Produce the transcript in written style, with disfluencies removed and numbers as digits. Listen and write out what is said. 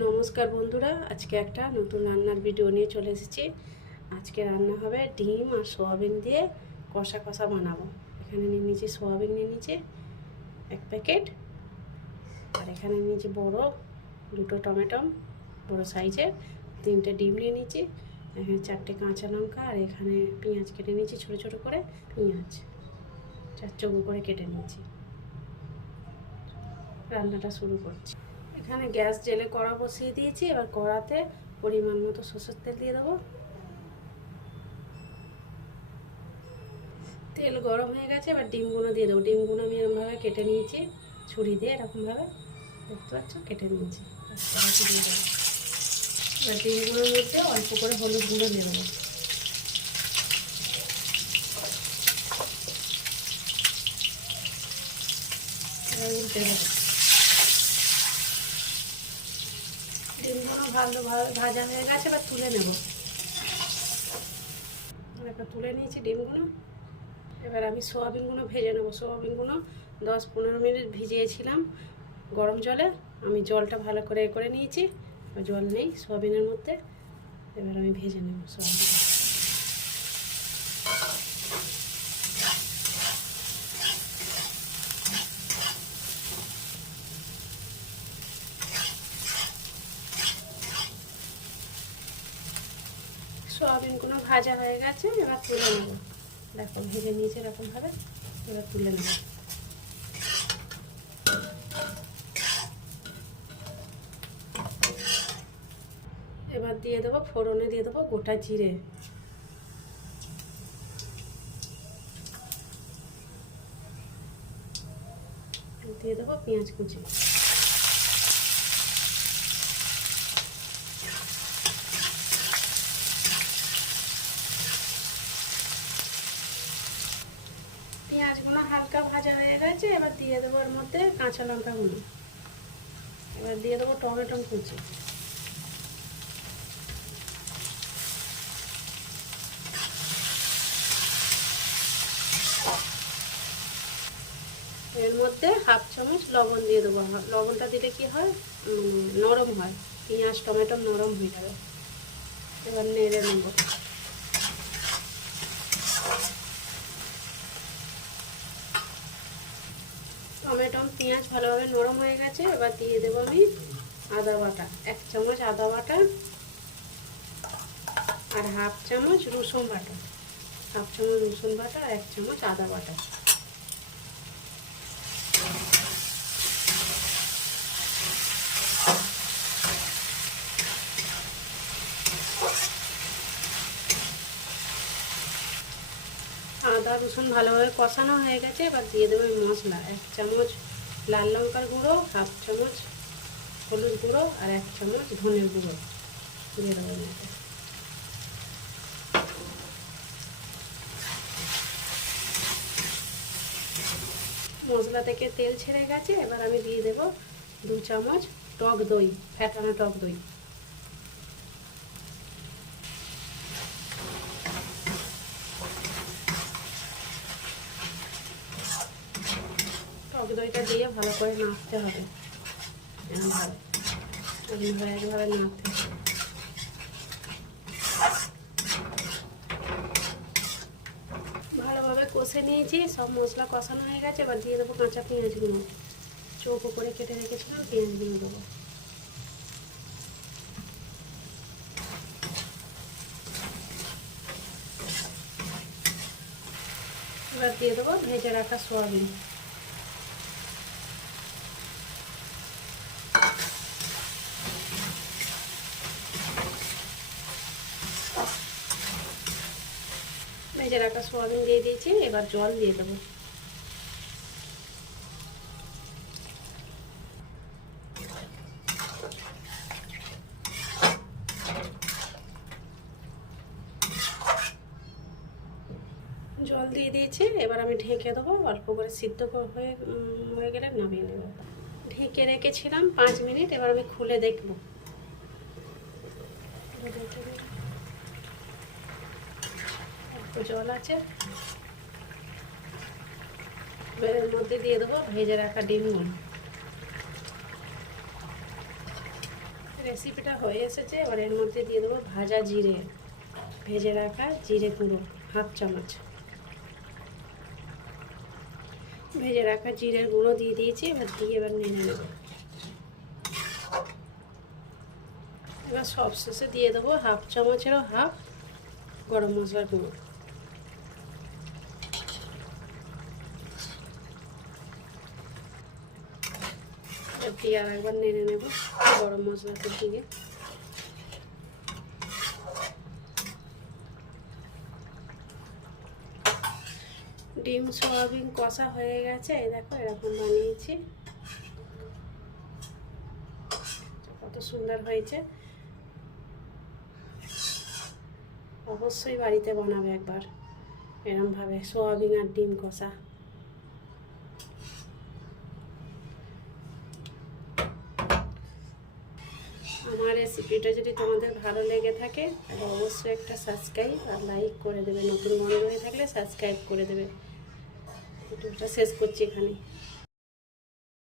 নমস্কার বন্ধুরা, আজকে একটা নতুন রান্নার ভিডিও নিয়ে চলে এসেছি। আজকে রান্না হবে ডিম আর সোয়াবিন দিয়ে কষা কষা বানাবো। এখানে নিয়ে নিয়েছি সোয়াবিন, নিয়ে নিয়েছি 1 প্যাকেট, আর এখানে নিয়েছি বড় 2টো টমেটো বড় সাইজের, 3টে ডিম নিয়ে নিয়েছি, এখানে 4টে কাঁচা লঙ্কা, আর এখানে পেঁয়াজ কেটে নিয়েছি ছোটো ছোটো করে, পেঁয়াজ 4 চৌকো করে কেটে নিয়েছি। রান্নাটা শুরু করছি। এখানে গ্যাস জেলে কড়া বসিয়ে দিয়েছি। এবার কড়াতে পরিমাণ মতো সরষের তেল দিয়ে দেবো। তেল গরম হয়ে গেছে, এবার ডিমগুলো দিয়ে দেবো। ডিমগুলো আমি এরকমভাবে কেটে নিয়েছি, ছুরি দিয়ে এরকমভাবে, দেখতে পাচ্ছ কেটে নিয়েছি। দিয়ে দেবো। এবার ডিমগুলোর মধ্যে অল্প করে হলুদ গুঁড়ো দিয়ে দেবো। উল্টে দেবো। ডিমগুলো ভালো ভাজা হয়ে গেছে, এবার তুলে নেব। এবার তুলে নিয়েছি ডিমগুলো। এবার আমি সোয়াবিনগুলো ভেজে নেবো। সোয়াবিনগুলো 10-15 মিনিট ভিজিয়েছিলাম গরম জলে। আমি জলটা ভালো করে নিয়েছি, জল নেই সোয়াবিনের মধ্যে। এবার আমি ভেজে নেব সোয়াবিন। সোয়াবিনগুলো ভাজা হয়ে গেছে, এবার তুলে নেব। দেখো ভেজে নিয়েছি এরকমভাবে, এবার তুলে নেব। এবার দিয়ে দেবো ফোড়নে, দিয়ে দেবো গোটা জিরে, দিয়ে দেবো পেঁয়াজ কুচি, পেঁয়াজগুলো হালকা ভাজা হয়ে গেছে। এবার দিয়ে দেবো এর মধ্যে কাঁচা লঙ্কাগুলো, এবার দিয়ে দেবো টমেটো কুচি, এর মধ্যে 1/2 চামচ লবণ দিয়ে দেবো। লবণটা দিলে কি হয়, নরম হয়, পেঁয়াজ টমেটো নরম হয়ে যাবে। এবার নেড়ে নেব। টমেটো পেঁয়াজ ভালোভাবে নরম হয়ে গেছে। এবার দিয়ে দেবো আমি আদা বাটা, 1 চামচ আদা বাটা, আর 1/2 চামচ রসুন বাটা, 1/2 চামচ রসুন বাটা, আর 1 চামচ আদা বাটা। আদা রসুন ভালোভাবে কষানো হয়ে গেছে। এবার দিয়ে দেবো মশলা, 1 চামচ লাল লঙ্কার গুঁড়ো, 1/2 চামচ হলুদ গুঁড়ো, আর 1 চামচ ধনের গুঁড়ো দিয়ে দেবো। মশলা থেকে তেল ছেড়ে গেছে। এবার আমি দিয়ে দেবো 2 চামচ টক দই, ফ্যাটানো টক দই। টক দইটা দিয়ে ভালো করে নাড়তে হবে, একভাবে নাড়তে হবে। ভালোভাবে কষে নিয়েছি, সব মশলা কষানো হয়ে গেছে। এবার দিয়ে দেবো কাঁচা পেঁয়াজগুলো, চৌকো করে কেটে রেখেছিলাম পেঁয়াজগুলো দেবো। এবার দিয়ে দেবো ভেজে রাখা সোয়াবিন, ভেজে রাখা সোয়াবিন দিয়ে দিয়েছি। এবার জল দিয়ে দেবো। জল দিয়ে দিয়েছি। এবার আমি ঢেকে দেবো, অল্প করে সিদ্ধ হয়ে গেলে নামিয়ে নেব। ঢেকে রেখেছিলাম 5 মিনিট। এবার আমি খুলে দেখব। অল্প জল আছে, এর মধ্যে দিয়ে দেবো ভেজে রাখা ডিমগুলো। রেসিপিটা হয়ে এসেছে। এবার এর মধ্যে দিয়ে দেবো ভাজা জিরে, ভেজে রাখা জিরে গুঁড়ো 1/2 চামচ। ভেজে রাখা জিরের গুঁড়ো দিয়ে দিয়েছি। এবার নেড়ে নেব। এবার সবশেষে দিয়ে দেবো 1/2 চামচেরও 1/2 গরম মশলার গুঁড়ো। দিয়ে আর একবার নেড়ে নেব গরম মশলাটা দিয়ে। ডিম সয়াবিন কষা হয়ে গেছে। এই দেখো এরকম বানিয়েছি, কত সুন্দর হয়েছে। অবশ্যই বাড়িতে বানাবে একবার এরকমভাবে সয়াবিন আর ডিম কষা। আমার রেসিপিটা যদি তোমাদের ভালো লেগে থাকে তাহলে অবশ্যই একটা সাবস্ক্রাইব আর লাইক করে দেবে। নতুন বন্ধু হয়ে থাকলে সাবস্ক্রাইব করে দেবে। ভিডিওটা শেষ করছি এখানে।